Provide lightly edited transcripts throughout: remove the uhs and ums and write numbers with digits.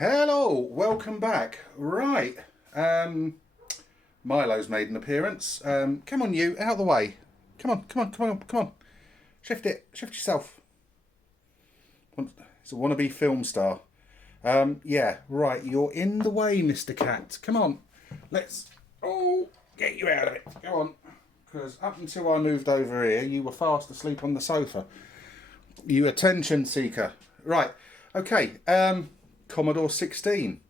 Hello, welcome back. Right, Milo's made an appearance. Come on, you, out of the way. Come on, come on, come on, come on. Shift it, shift yourself. It's a wannabe film star. Yeah, right, you're in the way, Mr. Cat. Come on, let's, get you out of it. Go on. Because up until I moved over here, you were fast asleep on the sofa. You attention seeker. Right, okay, Commodore 16,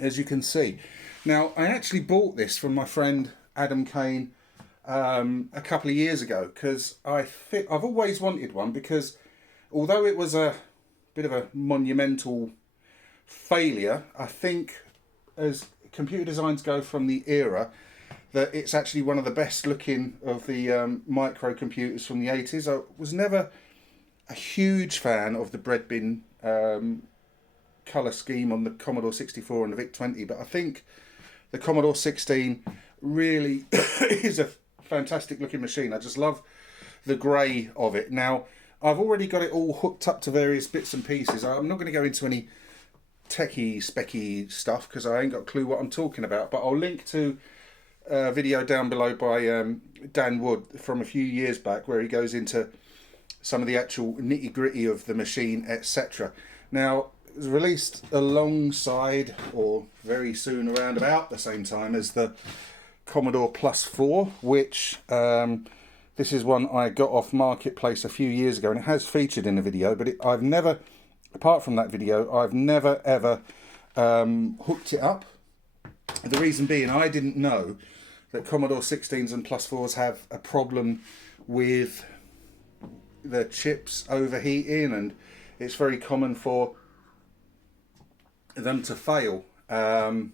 as you can see. Now, I actually bought this from my friend Adam Kane a couple of years ago because I've always wanted one, because although it was a bit of a monumental failure, I think as computer designs go from the era, that it's actually one of the best looking of the microcomputers from the 80s. I was never a huge fan of the bread bin colour scheme on the Commodore 64 and the VIC-20, but I think the Commodore 16 really is a fantastic looking machine. I just love the grey of it. Now, I've already got it all hooked up to various bits and pieces. I'm not going to go into any techie, specky stuff because I ain't got a clue what I'm talking about, but I'll link to a video down below by Dan Wood from a few years back where he goes into some of the actual nitty-gritty of the machine, etc. Now, it was released alongside, or very soon around about the same time as the Commodore Plus 4, which this is one I got off Marketplace a few years ago, and it has featured in a video, but I've never, apart from that video, I've never ever hooked it up. The reason being, I didn't know that Commodore 16s and Plus 4s have a problem with the chips overheating, and it's very common for them to fail and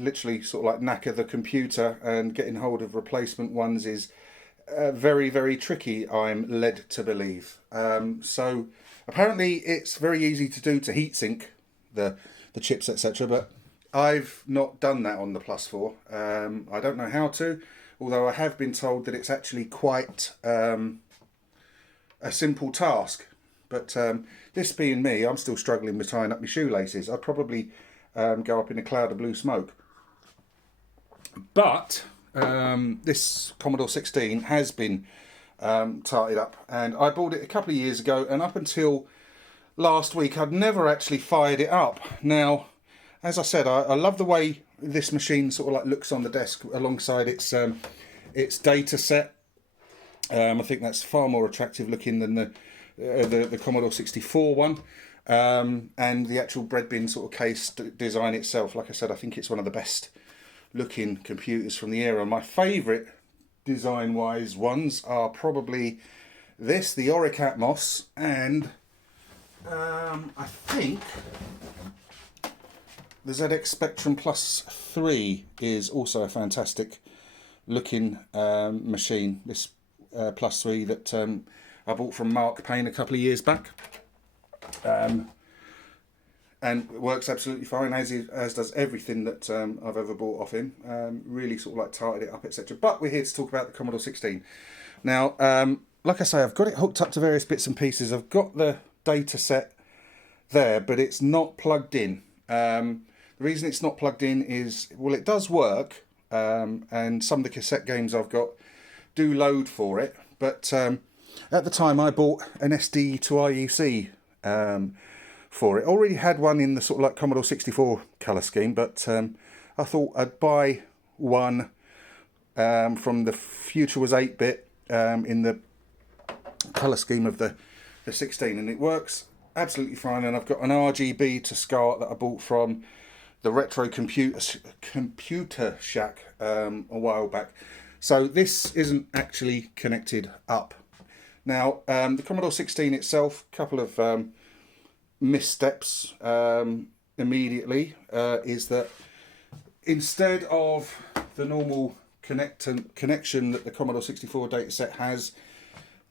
literally sort of like knacker the computer, and getting hold of replacement ones is very, very tricky, I'm led to believe. So apparently it's very easy to do, to heatsink the chips, etc., but I've not done that on the Plus 4. I don't know how to, although I have been told that it's actually quite a simple task. But this being me, I'm still struggling with tying up my shoelaces. I'd probably go up in a cloud of blue smoke. But this Commodore 16 has been tarted up, and I bought it a couple of years ago, and up until last week I'd never actually fired it up. Now, as I said, I love the way this machine sort of like looks on the desk alongside its data set. I think that's far more attractive looking than the Commodore 64 one, and the actual bread bin sort of case design itself. Like I said, I think it's one of the best looking computers from the era. My favourite design wise ones are probably this, the Auric Atmos, and I think the ZX Spectrum Plus 3 is also a fantastic looking machine. This Plus 3 that I bought from Mark Payne a couple of years back, and it works absolutely fine, as does everything that I've ever bought off him. Really sort of like tarted it up, etc. But we're here to talk about the Commodore 16. Now, like I say, I've got it hooked up to various bits and pieces. I've got the data set there, but it's not plugged in. The reason it's not plugged in is, well, it does work, and some of the cassette games I've got do load for it, but at the time I bought an SD to IEC for it. Already had one in the sort of like Commodore 64 colour scheme, but I thought I'd buy one from the Future was 8-bit in the colour scheme of the 16, and it works absolutely fine. And I've got an RGB to SCART that I bought from the Retro Computer Shack a while back. So this isn't actually connected up. Now, the Commodore 16 itself, a couple of missteps immediately, is that instead of the normal connection that the Commodore 64 dataset has,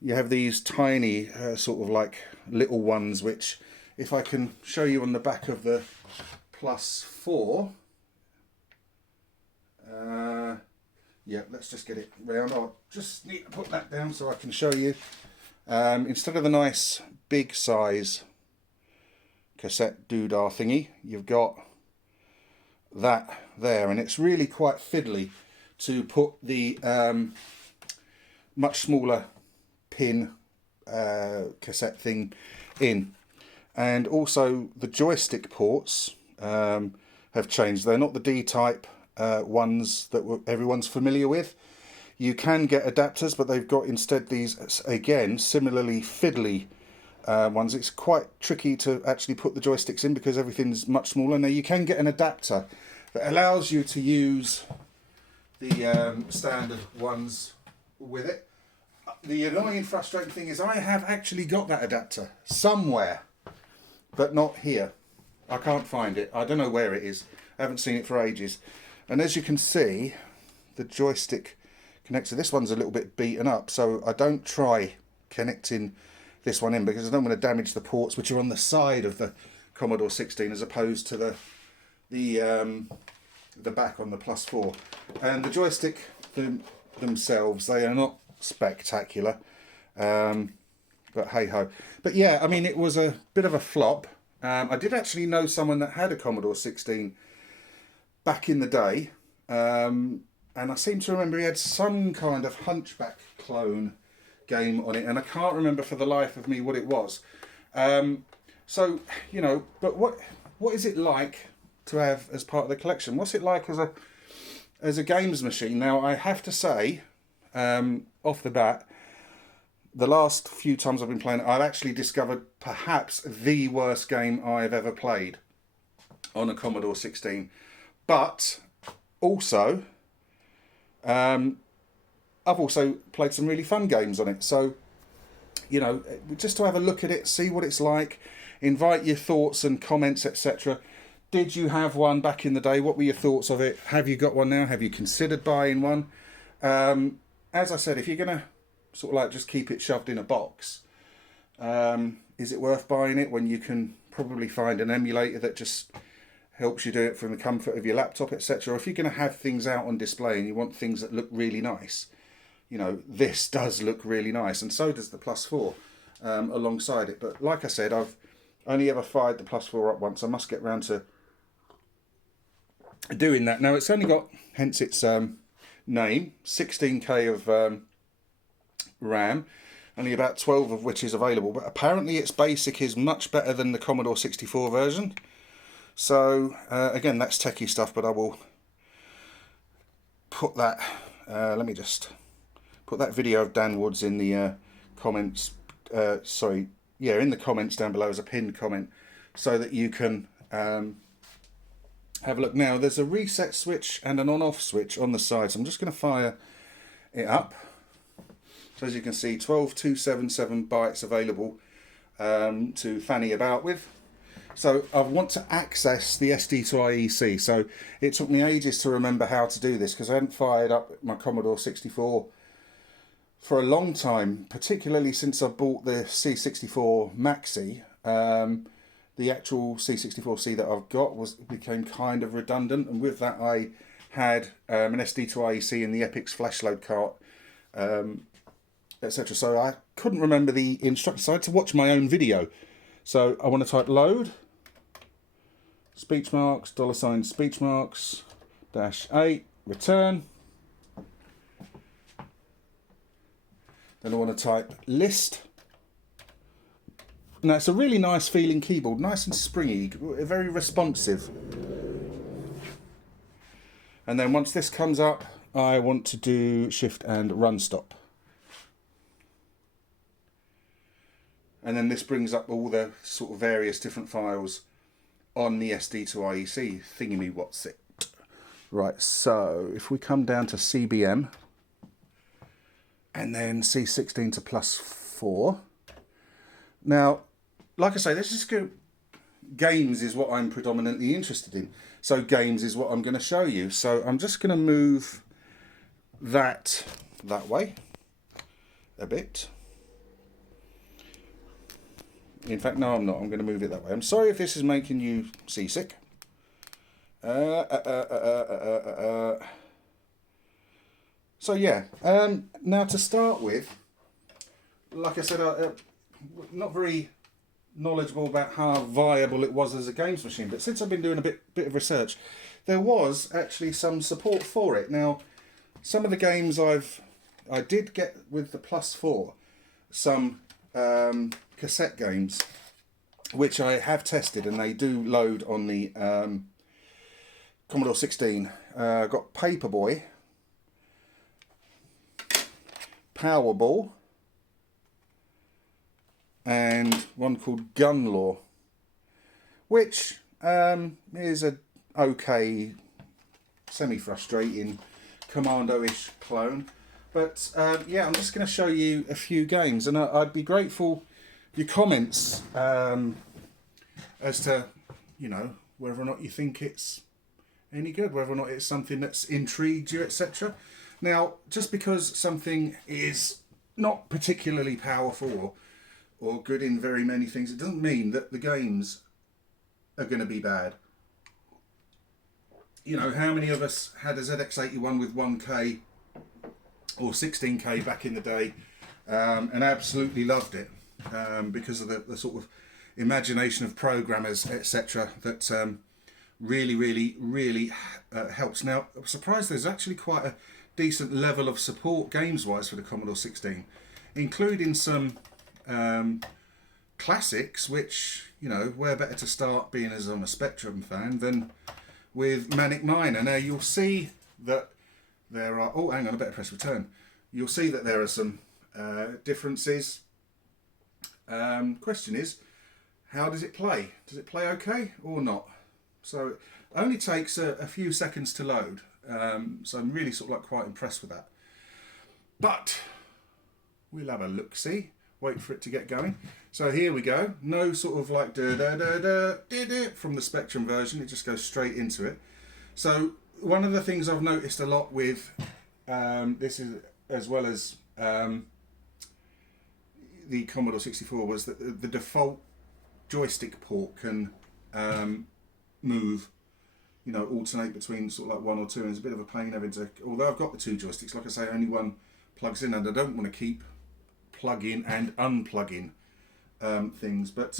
you have these tiny sort of like little ones, which if I can show you on the back of the Plus 4, yeah, let's just get it round. I'll just need to put that down so I can show you. Instead of the nice big size cassette doodah thingy. You've got that there, and it's really quite fiddly to put the much smaller pin cassette thing in. And also the joystick ports have changed. They're not the D-type ones that everyone's familiar with. You can get adapters, but they've got instead these, again, similarly fiddly ones. It's quite tricky to actually put the joysticks in because everything's much smaller. Now you can get an adapter that allows you to use the standard ones with it. The annoying, frustrating thing is I have actually got that adapter somewhere, but not here. I can't find it. I don't know where it is. I haven't seen it for ages. And as you can see, the joystick connector, this one's a little bit beaten up, so I don't try connecting this one in because I don't want to damage the ports which are on the side of the Commodore 16 as opposed to the back on the Plus 4. And the joystick themselves, they are not spectacular, but hey ho. But yeah, I mean, it was a bit of a flop. I did actually know someone that had a Commodore 16 back in the day, and I seem to remember he had some kind of Hunchback clone game on it, and I can't remember for the life of me what it was. So, you know, but what is it like to have as part of the collection? What's it like as a games machine? Now, I have to say, off the bat, the last few times I've been playing it, I've actually discovered perhaps the worst game I've ever played on a Commodore 16. But also, I've also played some really fun games on it. So, you know, just to have a look at it, see what it's like, invite your thoughts and comments, etc. Did you have one back in the day? What were your thoughts of it? Have you got one now? Have you considered buying one? As I said, if you're going to sort of like just keep it shoved in a box, is it worth buying it when you can probably find an emulator that just helps you do it from the comfort of your laptop, etc.? Or if you're going to have things out on display and you want things that look really nice, you know, this does look really nice, and so does the Plus 4 alongside it. But like I said, I've only ever fired the Plus 4 up once. I must get round to doing that. Now, it's only got, hence its name, 16K of RAM, only about 12 of which is available, but apparently its basic is much better than the Commodore 64 version. So again, that's techie stuff, but I will put that, let me just put that video of Dan Woods in the comments, in the comments down below as a pinned comment, so that you can have a look. Now, there's a reset switch and an on-off switch on the side, so I'm just going to fire it up. So as you can see, 12277 bytes available to fanny about with. So I want to access the SD to IEC. So it took me ages to remember how to do this because I hadn't fired up my Commodore 64 for a long time, particularly since I bought the C64 Maxi. The actual C64C that I've got became kind of redundant, and with that I had an SD to IEC in the Epix flash load cart, etc. So I couldn't remember the instructions, so I had to watch my own video. So I want to type load, speech marks, $ speech marks, -8, return. Then I want to type list. Now, it's a really nice feeling keyboard, nice and springy, very responsive. And then once this comes up, I want to do shift and run stop. And then this brings up all the sort of various different files on the SD to IEC thingy what's it. Right, so if we come down to CBM and then C16 to +4. Now, like I say, let's just go. Games is what I'm predominantly interested in. So games is what I'm going to show you. So I'm just going to move that way a bit. In fact, no, I'm not. I'm going to move it that way. I'm sorry if this is making you seasick. So yeah, now to start with, like I said, not very knowledgeable about how viable it was as a games machine. But since I've been doing a bit of research, there was actually some support for it. Now, some of the games I did get with the Plus 4, some cassette games, which I have tested, and they do load on the Commodore 16. Got Paperboy, Powerball, and one called Gun Law, which is a okay, semi-frustrating Commando-ish clone. But yeah, I'm just going to show you a few games, and I'd be grateful your comments as to, you know, whether or not you think it's any good, whether or not it's something that's intrigued you, etc. Now, just because something is not particularly powerful or good in very many things, it doesn't mean that the games are going to be bad. You know, how many of us had a ZX81 with 1K or 16K back in the day and absolutely loved it because of the sort of imagination of programmers, etc., that really helps. Now, I'm surprised there's actually quite a decent level of support games-wise for the Commodore 16, including some classics, which, you know, where better to start, being as I'm a Spectrum fan, than with Manic Miner. Now, you'll see that there are... Oh, hang on, I better press return. You'll see that there are some differences. Question is, how does it play? Does it play okay or not? So it only takes a few seconds to load. So I'm really sort of like quite impressed with that. But we'll have a look-see. Wait for it to get going. So here we go. No sort of like from the Spectrum version. It just goes straight into it. So one of the things I've noticed a lot with this is, as well as the Commodore 64, was that the default joystick port can move, you know, alternate between sort of like 1 or 2, and it's a bit of a pain having to, although I've got the 2 joysticks, like I say, only one plugs in, and I don't want to keep plugging and unplugging things. But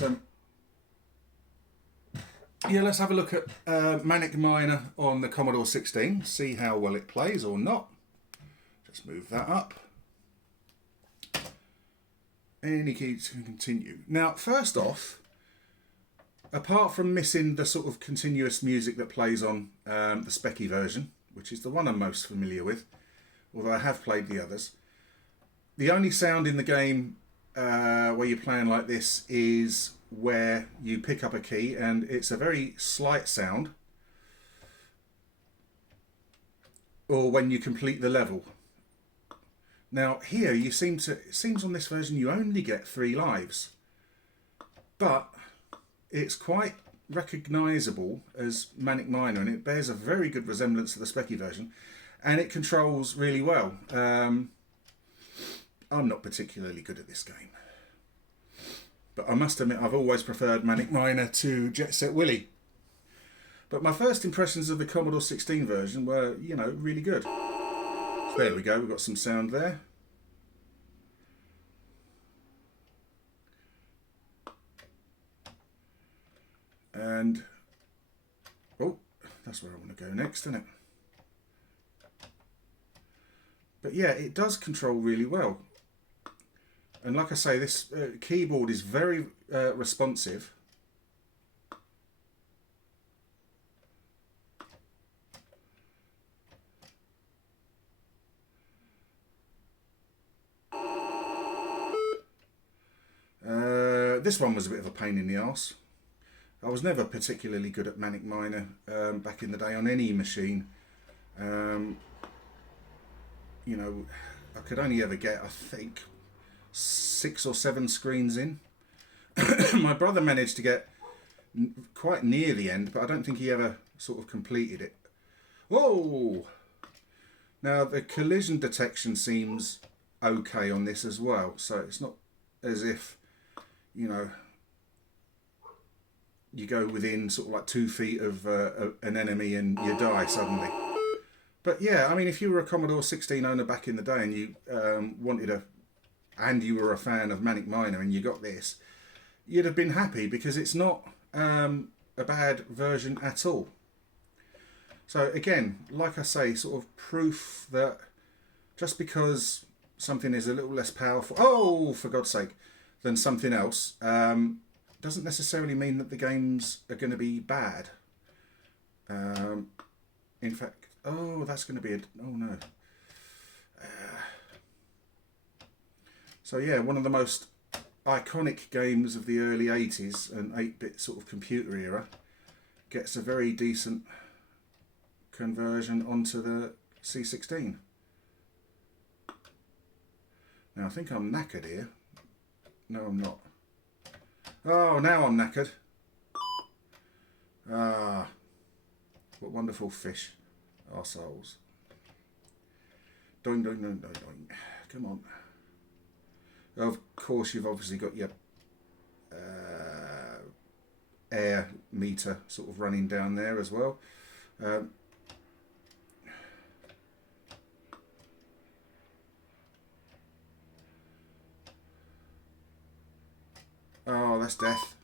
yeah, let's have a look at Manic Miner on the Commodore 16, see how well it plays or not. Just move that up. Any key to continue. Now, first off, apart from missing the sort of continuous music that plays on the Specky version, which is the one I'm most familiar with, although I have played the others, the only sound in the game where you're playing like this is where you pick up a key, and it's a very slight sound, or when you complete the level. Now here you it seems on this version you only get 3 lives, but it's quite recognisable as Manic Miner, and it bears a very good resemblance to the Specky version, and it controls really well. I'm not particularly good at this game, but I must admit I've always preferred Manic Miner to Jet Set Willy. But my first impressions of the Commodore 16 version were, you know, really good. So there we go, we've got some sound there. And, oh, that's where I want to go next, isn't it? But yeah, it does control really well. And like I say, this keyboard is very responsive. This one was a bit of a pain in the arse. I was never particularly good at Manic Miner back in the day on any machine. You know, I could only ever get, I think, 6 or 7 screens in. My brother managed to get quite near the end, but I don't think he ever sort of completed it. Whoa! Now the collision detection seems okay on this as well, so it's not as if, you know, you go within sort of like 2 feet of an enemy and you die suddenly. But yeah, I mean, if you were a Commodore 16 owner back in the day and you you were a fan of Manic Miner and you got this, you'd have been happy, because it's not a bad version at all. So again, like I say, sort of proof that just because something is a little less powerful, oh, for God's sake, than something else, doesn't necessarily mean that the games are going to be bad. In fact, oh, that's going to be oh no. So yeah, one of the most iconic games of the early 80s and 8-bit sort of computer era gets a very decent conversion onto the C16. Now I think I'm knackered here. No, I'm not. Oh, now I'm knackered. Ah, what wonderful fish. Our souls. Doing, doing, doing, doing, doing. Come on. Of course, you've obviously got your air meter sort of running down there as well. Oh, that's death.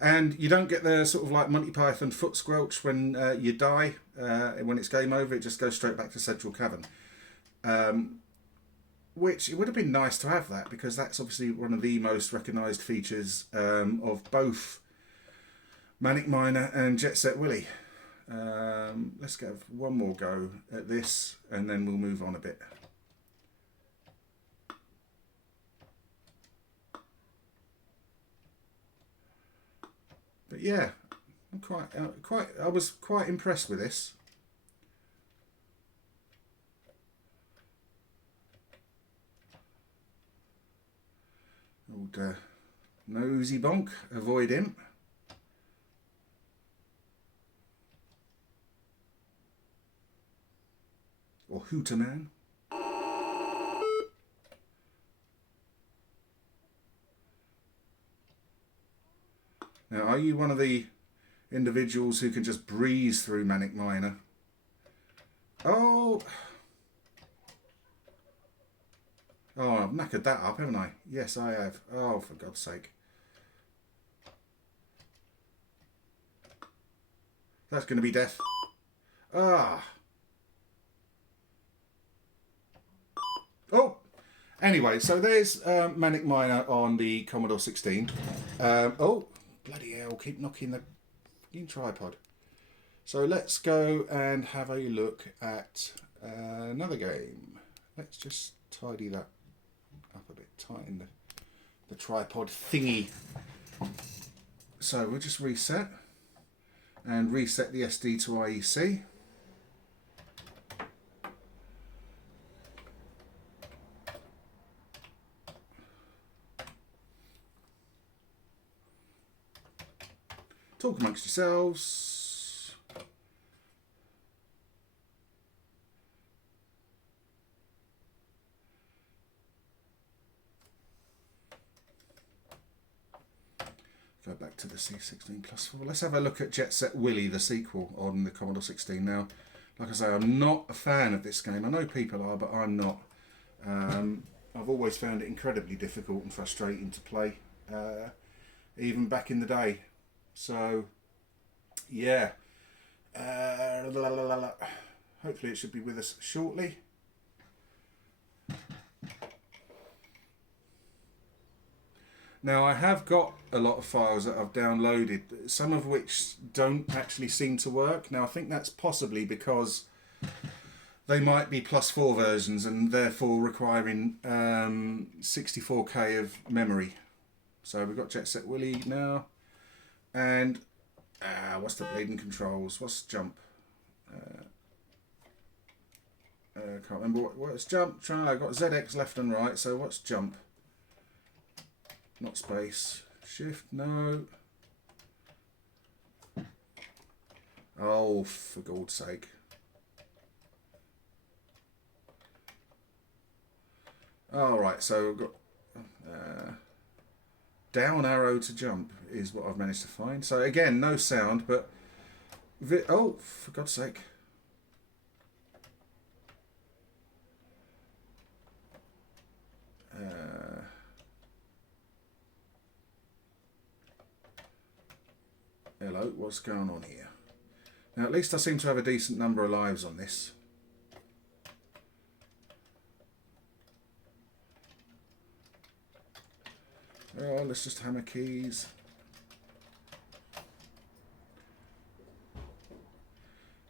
And you don't get the sort of like Monty Python foot squelch when you die. When it's game over, it just goes straight back to Central Cavern. Which, it would have been nice to have that, because that's obviously one of the most recognised features of both Manic Miner and Jet Set Willy. Let's get one more go at this, and then we'll move on a bit. But yeah, I was quite impressed with this. Old nosy bonk, avoid him. Or Hooterman. Now, are you one of the individuals who can just breeze through Manic Miner? Oh! Oh, I've knackered that up, haven't I? Yes, I have. Oh, for God's sake. That's going to be death. Ah! Oh! Anyway, so there's Manic Miner on the Commodore 16. Oh, bloody hell, keep knocking the fucking tripod. So let's go and have a look at another game. Let's just tidy that up a bit, tighten the tripod thingy. So we'll just reset and reset the SD to IEC. Talk amongst yourselves. Go back to the C16 plus 4. Let's have a look at Jet Set Willy, the sequel on the Commodore 16. Now, like I say, I'm not a fan of this game. I know people are, but I'm not. I've always found it incredibly difficult and frustrating to play, even back in the day. So, yeah. Hopefully it should be with us shortly. Now, I have got a lot of files that I've downloaded, some of which don't actually seem to work. Now, I think that's possibly because they might be +4 versions and therefore requiring 64K of memory. So we've got Jet Set Willy now. And what's the bleeding controls? What's jump? Can't remember what's jump. I've got ZX left and right, so what's jump? Not space. Shift, no. Oh, for God's sake. Alright, so we've got down arrow to jump is what I've managed to find. So again, no sound, but... oh, for God's sake. Hello, what's going on here? Now, at least I seem to have a decent number of lives on this. Oh, let's just hammer keys.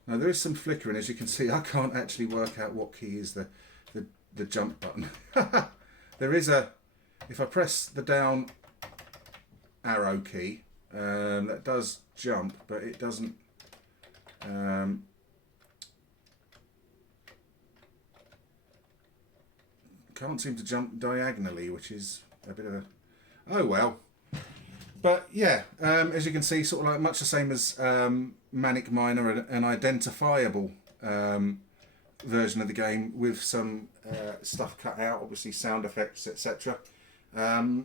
Now, there is some flickering. As you can see, I can't actually work out what key is the jump button. There is a... If I press the down arrow key, that does jump, but it doesn't... can't seem to jump diagonally, which is a bit of a... Oh, well. But, yeah, as you can see, sort of like much the same as Manic Miner, an identifiable version of the game with some stuff cut out, obviously sound effects, etc.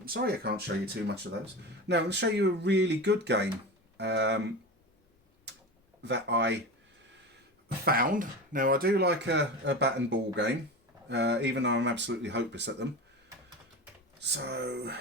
Sorry I can't show you too much of those. Now, I'm going to show you a really good game that I found. Now, I do like a bat and ball game, even though I'm absolutely hopeless at them. So...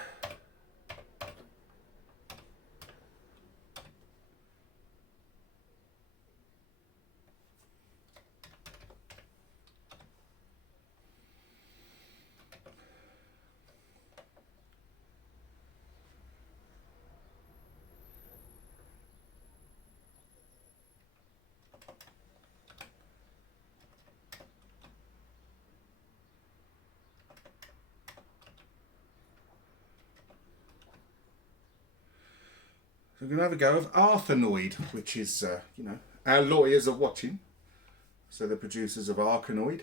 So we're going to have a go of Arthanoid, which is, you know, our lawyers are watching. So the producers of Arkanoid,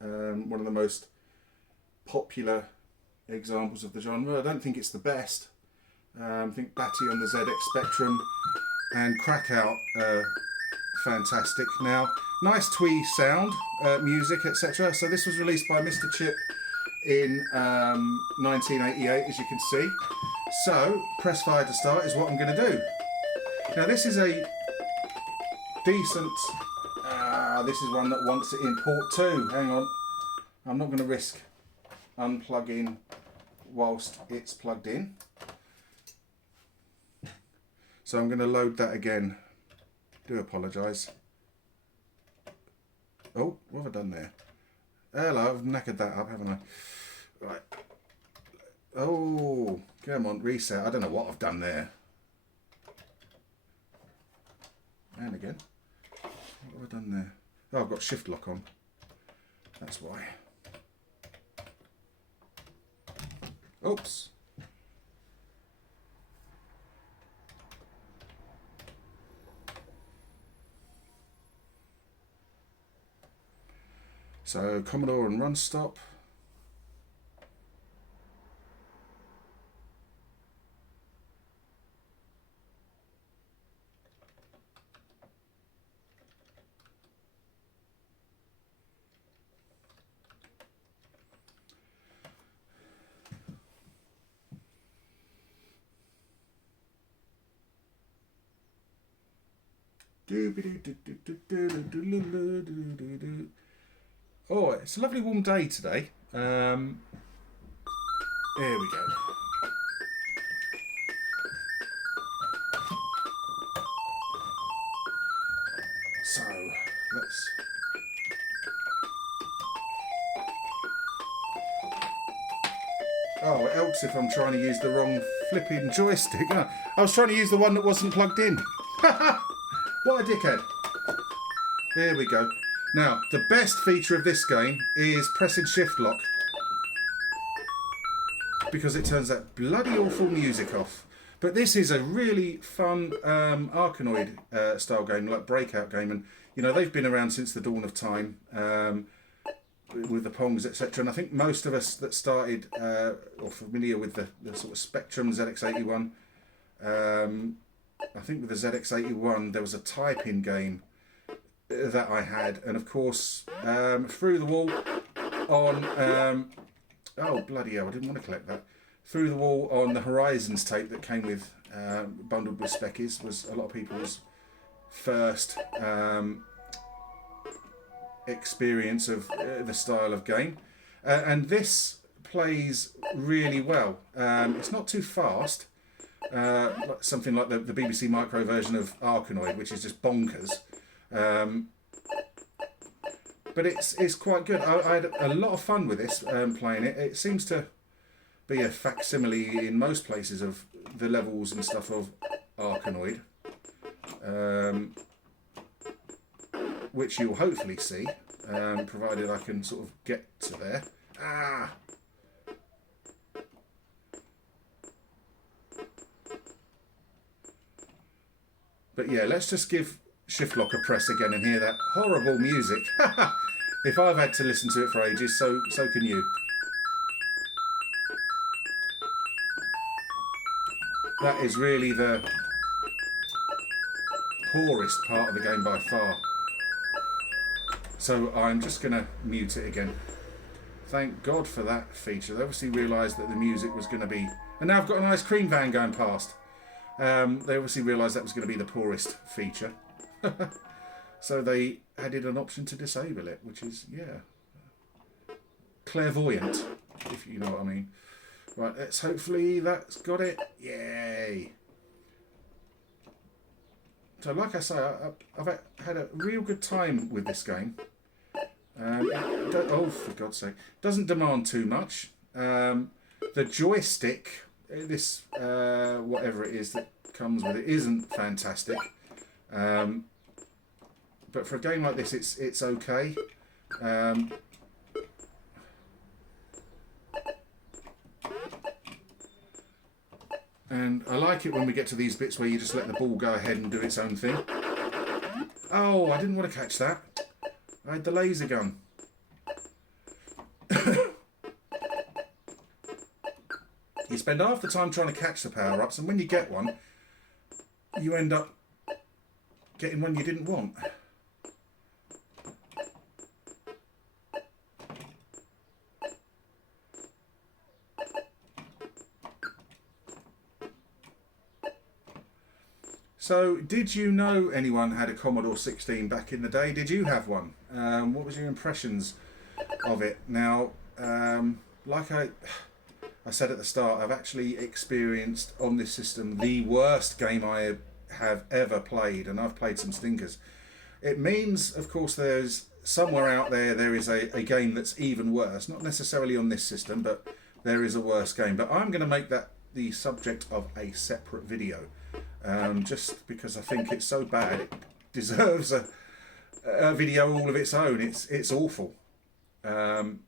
one of the most popular examples of the genre. I don't think it's the best. I think Batty on the ZX Spectrum and Krakow are fantastic. Now, nice twee sound, music, etc. So this was released by Mr. Chip in 1988, as you can see. So, press fire to start is what I'm going to do. Now, this is a decent... this is one that wants it in port 2. Hang on. I'm not going to risk unplugging whilst it's plugged in. So I'm going to load that again. Do apologise. Oh, what have I done there? Hello, I've knackered that up, haven't I? Right. Oh, come on, reset. I don't know what I've done there. And again. What have I done there? Oh, I've got shift lock on. That's why. Oops. So, Commodore and run stop. Oh, it's a lovely warm day today. There we go. So, let's... Oh, it helps if I'm trying to use the wrong flipping joystick. I was trying to use the one that wasn't plugged in. What a dickhead. There we go. Now, the best feature of this game is pressing shift lock, because it turns that bloody awful music off. But this is a really fun Arkanoid style game, like breakout game, and you know they've been around since the dawn of time with the Pongs, etc. And I think most of us that started or familiar with the sort of Spectrum ZX81, I think with the ZX81 there was a type-in game that I had, and of course Through the Wall on oh bloody hell, I didn't want to collect that. Through the Wall on the Horizons tape that came with bundled with Speckies was a lot of people's first experience of the style of game, and this plays really well. It's not too fast, something like the BBC Micro version of Arkanoid, which is just bonkers. But it's quite good. I had a lot of fun with this, playing it. It seems to be a facsimile in most places of the levels and stuff of Arkanoid, which you'll hopefully see, provided I can sort of get to there. Ah! But yeah, let's just give Shift Lock a press again and hear that horrible music. If I've had to listen to it for ages, so can you. That is really the poorest part of the game by far. So I'm just going to mute it again. Thank God for that feature. They obviously realised that the music was going to be... And now I've got an ice cream van going past. They obviously realised that was going to be the poorest feature. So they added an option to disable it, which is, yeah, clairvoyant, if you know what I mean. Right, let's hopefully that's got it. Yay! So like I say, I've had a real good time with this game. Oh, for God's sake. Doesn't demand too much. The joystick, this whatever it is that comes with it, isn't fantastic. But for a game like this, it's okay. And I like it when we get to these bits where you just let the ball go ahead and do its own thing. Oh, I didn't want to catch that. I had the laser gun. You spend half the time trying to catch the power-ups, and when you get one, you end up getting one you didn't want. So, did you know anyone had a Commodore 16 back in the day? Did you have one? What was your impressions of it? Now, like I said at the start, I've actually experienced on this system the worst game I have ever played, and I've played some stinkers. It means, of course, there's somewhere out there is a game that's even worse. Not necessarily on this system, but there is a worse game. But I'm going to make that the subject of a separate video. Just because I think it's so bad, it deserves a video all of its own. It's awful. But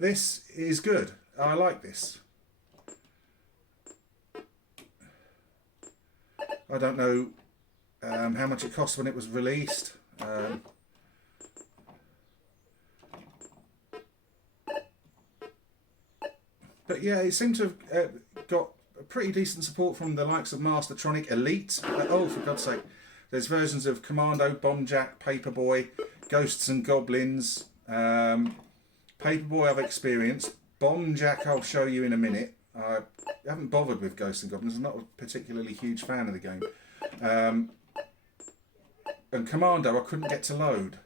this is good. I like this. I don't know how much it cost when it was released. But yeah, it seemed to have got a pretty decent support from the likes of Mastertronic Elite. Oh, for God's sake. There's versions of Commando, Bombjack, Paperboy, Ghosts and Goblins. Paperboy I've experienced. Bombjack I'll show you in a minute. I haven't bothered with Ghosts and Goblins. I'm not a particularly huge fan of the game. And Commando I couldn't get to load.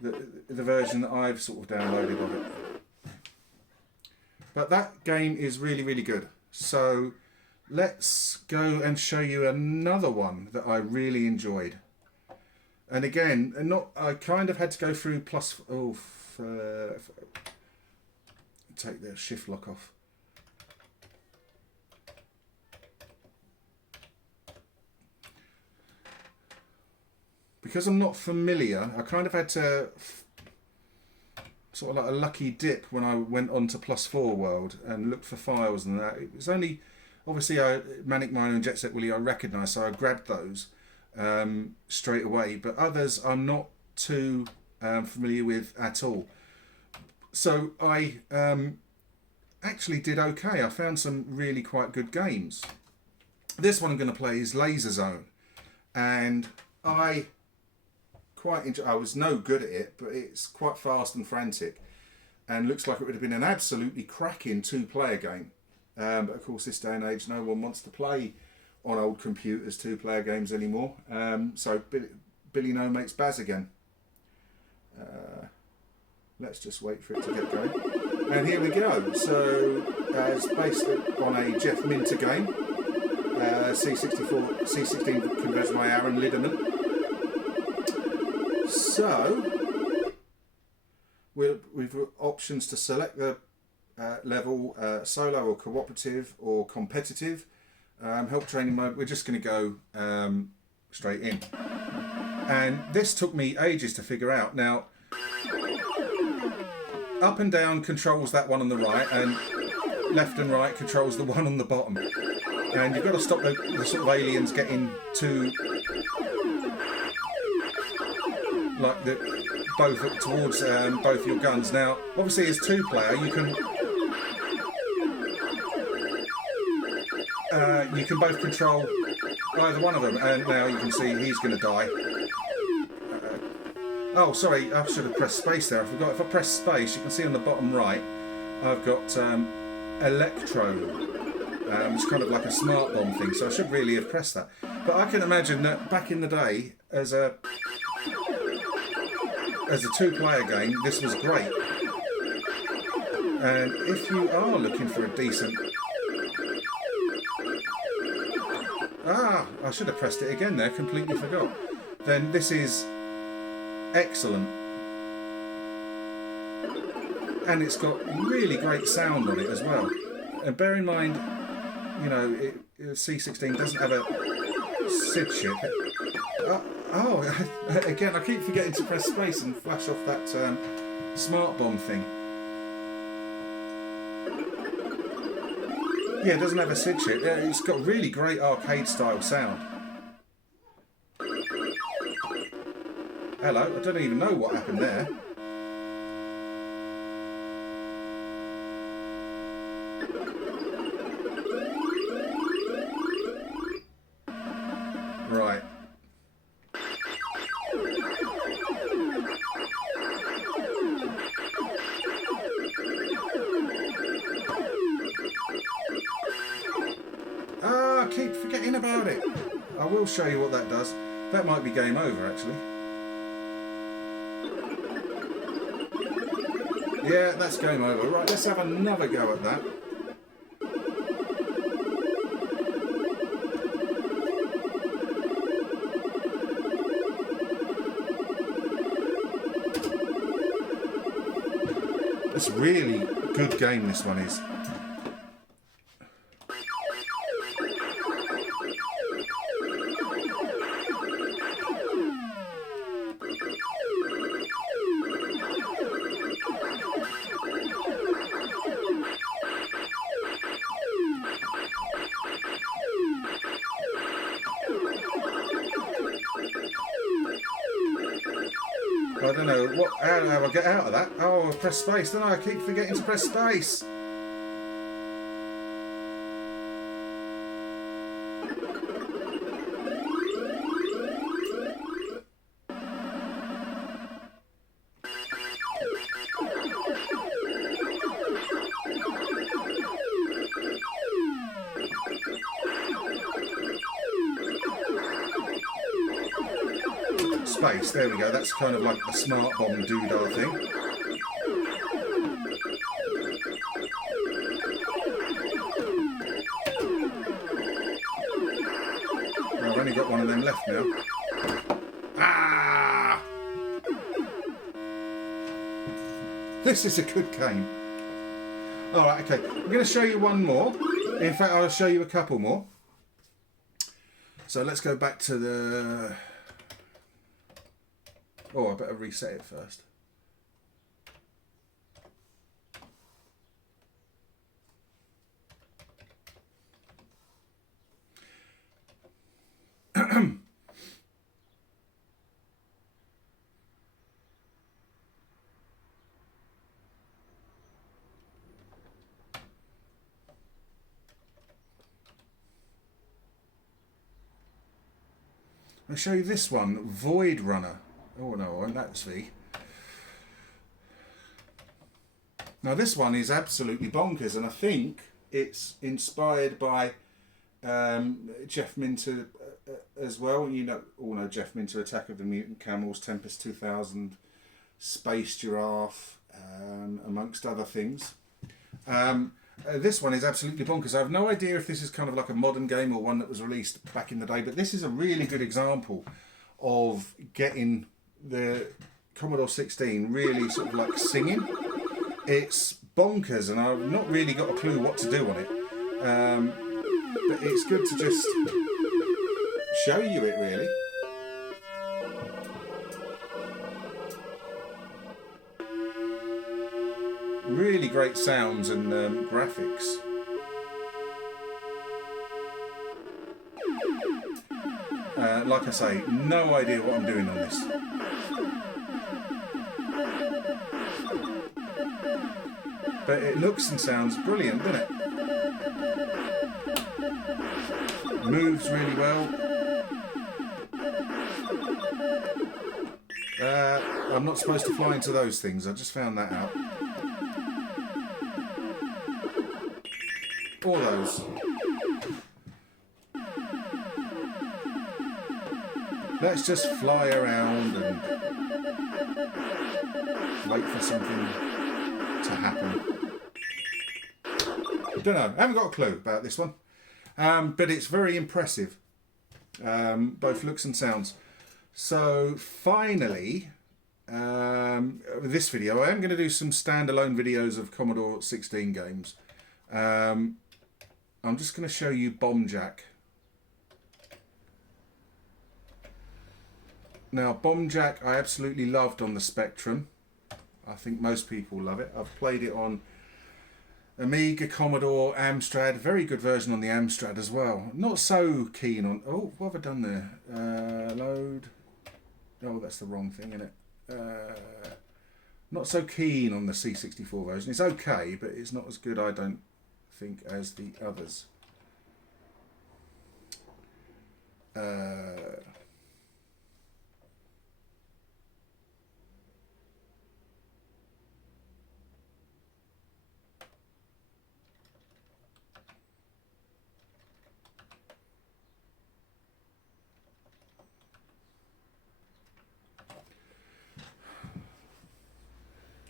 The version that I've sort of downloaded of it. But that game is really, really good. So let's go and show you another one that I really enjoyed. And again, I kind of had to go through plus... Oh, take the shift lock off. Because I'm not familiar, I kind of had to... sort of like a lucky dip when I went on to +4 world and looked for files and that. It was only, obviously, Manic Miner and Jet Set Willy I recognised, so I grabbed those straight away. But others I'm not too familiar with at all. So I actually did okay. I found some really quite good games. This one I'm going to play is Laser Zone, and I was no good at it, but it's quite fast and frantic, and looks like it would have been an absolutely cracking 2-player game. But of course, this day and age, no one wants to play on old computers, two-player games anymore. So Billy No Mates Baz again. Let's just wait for it to get going. And here we go. So it's based on a Jeff Minter game. C16 conversion by Aaron Liderman. So we've got options to select the level, solo or cooperative or competitive. Help training mode. We're just going to go straight in. And this took me ages to figure out. Now, up and down controls that one on the right, and left and right controls the one on the bottom. And you've got to stop the sort of aliens getting too, like both towards both your guns. Now, obviously, as two-player, you can both control either one of them. And now you can see he's going to die. Oh, sorry, I should have pressed space there. I forgot. If I press space, you can see on the bottom right, I've got Electro. It's kind of like a smart bomb thing, so I should really have pressed that. But I can imagine that back in the day, as a two-player game, this was great. And if you are looking for a decent... I should have pressed it again there, completely forgot. Then this is excellent. And it's got really great sound on it as well. And bear in mind, you know, C16 doesn't have a SID chip. Again, I keep forgetting to press space and flash off that smart bomb thing. Yeah, it doesn't have a SID chip. It's got really great arcade style sound. Hello, I don't even know what happened there. Right. I keep forgetting about it. I will show you what that does. That might be game over, actually. Yeah, that's game over. Right, let's have another go at that. It's a really good game, this one is. I don't know how do I get out of that? Oh, I press space, don't I? I keep forgetting to press space. Space, there we go, that's kind of like the smart bomb doodah thing. Well, I've only got one of them left now. Ah! This is a good game. Alright, okay, I'm going to show you one more. In fact, I'll show you a couple more. So let's go back to the... Oh, I better reset it first. I'll show you this one, Void Runner. Oh no, and that's V. Now this one is absolutely bonkers, and I think it's inspired by Jeff Minter as well. You all know Jeff Minter, Attack of the Mutant Camels, Tempest 2000, Space Giraffe, amongst other things. This one is absolutely bonkers. I have no idea if this is kind of like a modern game or one that was released back in the day, but this is a really good example of getting the Commodore 16 really sort of like singing. It's bonkers, and I've not really got a clue what to do on it. But it's good to just show you it, really. Really great sounds and graphics. Like I say, no idea what I'm doing on this. But it looks and sounds brilliant, doesn't it? Moves really well. I'm not supposed to fly into those things, I just found that out. All those. Let's just fly around and wait for something to happen. Don't know, I haven't got a clue about this one. But it's very impressive, both looks and sounds. So finally, this video, I am going to do some standalone videos of Commodore 16 games. I'm just going to show you Bomb Jack. Now, Bomb Jack I absolutely loved on the Spectrum. I think most people love it. I've played it on Amiga, Commodore, Amstrad. Very good version on the Amstrad as well. Not so keen on... Oh, what have I done there? Load. Oh, that's the wrong thing, isn't it? Not so keen on the C64 version. It's okay, but it's not as good, I don't think, as the others.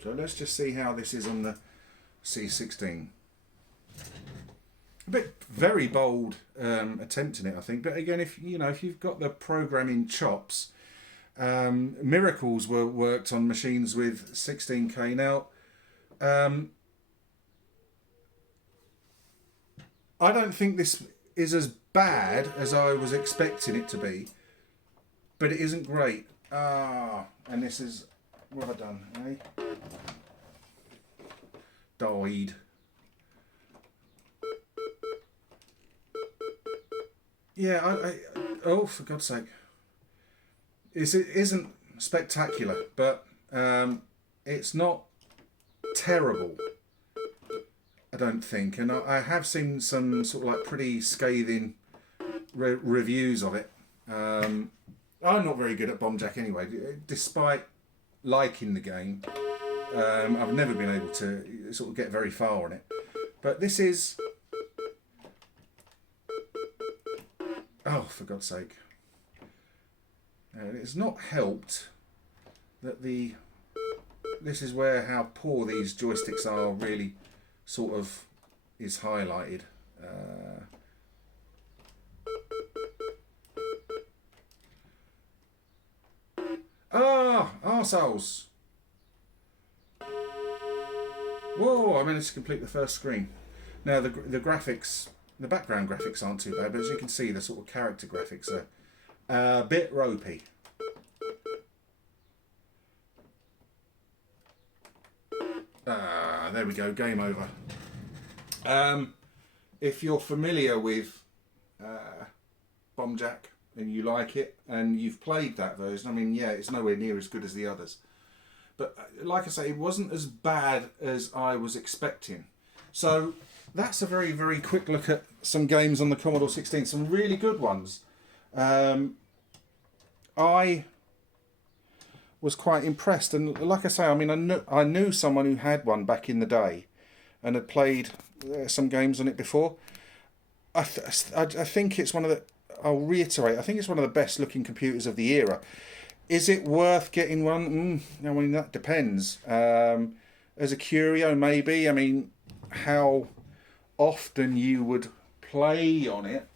So let's just see how this is on the C16. A bit very bold attempt in it, I think. But again, if you've got the programming chops, miracles were worked on machines with 16K. Now, I don't think this is as bad as I was expecting it to be, but it isn't great. And this is, what have I done? Eh? Died. Yeah, oh, for God's sake. It isn't spectacular, but it's not terrible, I don't think. And I have seen some sort of like pretty scathing reviews of it. I'm not very good at Bomb Jack anyway, despite liking the game. I've never been able to sort of get very far on it. But this is... Oh, for God's sake. It's not helped that this is where how poor these joysticks are really sort of is highlighted. Arseholes! Whoa, I managed to complete the first screen. Now the graphics, the background graphics aren't too bad, but as you can see the sort of character graphics are a bit ropey. There we go, game over. If you're familiar with Bomb Jack and you like it and you've played that version, I mean, yeah, it's nowhere near as good as the others. But like I say, it wasn't as bad as I was expecting. So that's a very, very quick look at some games on the Commodore 16, some really good ones. I was quite impressed, and like I say, I mean, I knew someone who had one back in the day and had played some games on it before. I think it's one of the. I'll reiterate. I think it's one of the best looking computers of the era. Is it worth getting one? I mean, that depends. As a curio, maybe. I mean, how often you would play on it,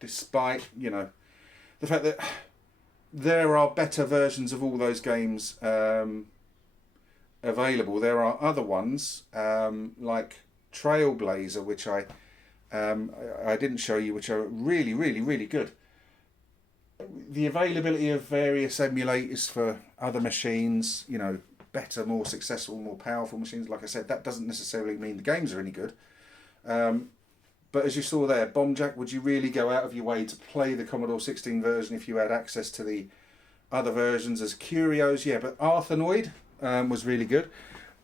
despite, you know, the fact that there are better versions of all those games available. There are other ones, like Trailblazer, which I didn't show you, which are really, really, really good. The availability of various emulators for other machines, you know, better, more successful, more powerful machines, like I said, that doesn't necessarily mean the games are any good. But as you saw there, Bombjack, would you really go out of your way to play the Commodore 16 version if you had access to the other versions as curios? Yeah, but Arthanoid was really good.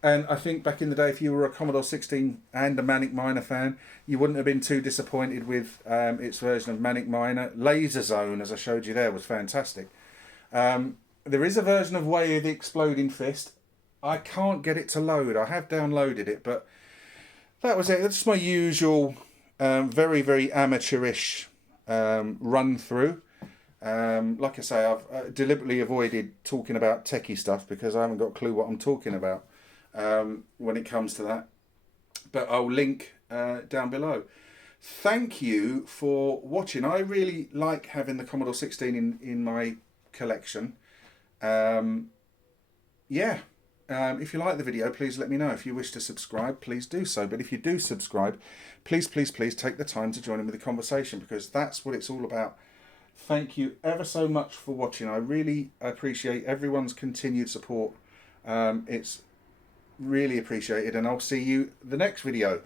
And I think back in the day, if you were a Commodore 16 and a Manic Miner fan, you wouldn't have been too disappointed with its version of Manic Miner. Laser Zone, as I showed you there, was fantastic. There is a version of Way of the Exploding Fist. I can't get it to load. I have downloaded it, but that was it. That's my usual, very, very amateurish run through. Like I say, I've deliberately avoided talking about techie stuff because I haven't got a clue what I'm talking about when it comes to that. But I'll link down below. Thank you for watching. I really like having the Commodore 16 in my collection. Yeah. If you like the video, please let me know. If you wish to subscribe, please do so. But if you do subscribe, please, please, please take the time to join in with the conversation, because that's what it's all about. Thank you ever so much for watching. I really appreciate everyone's continued support. It's really appreciated, and I'll see you the next video.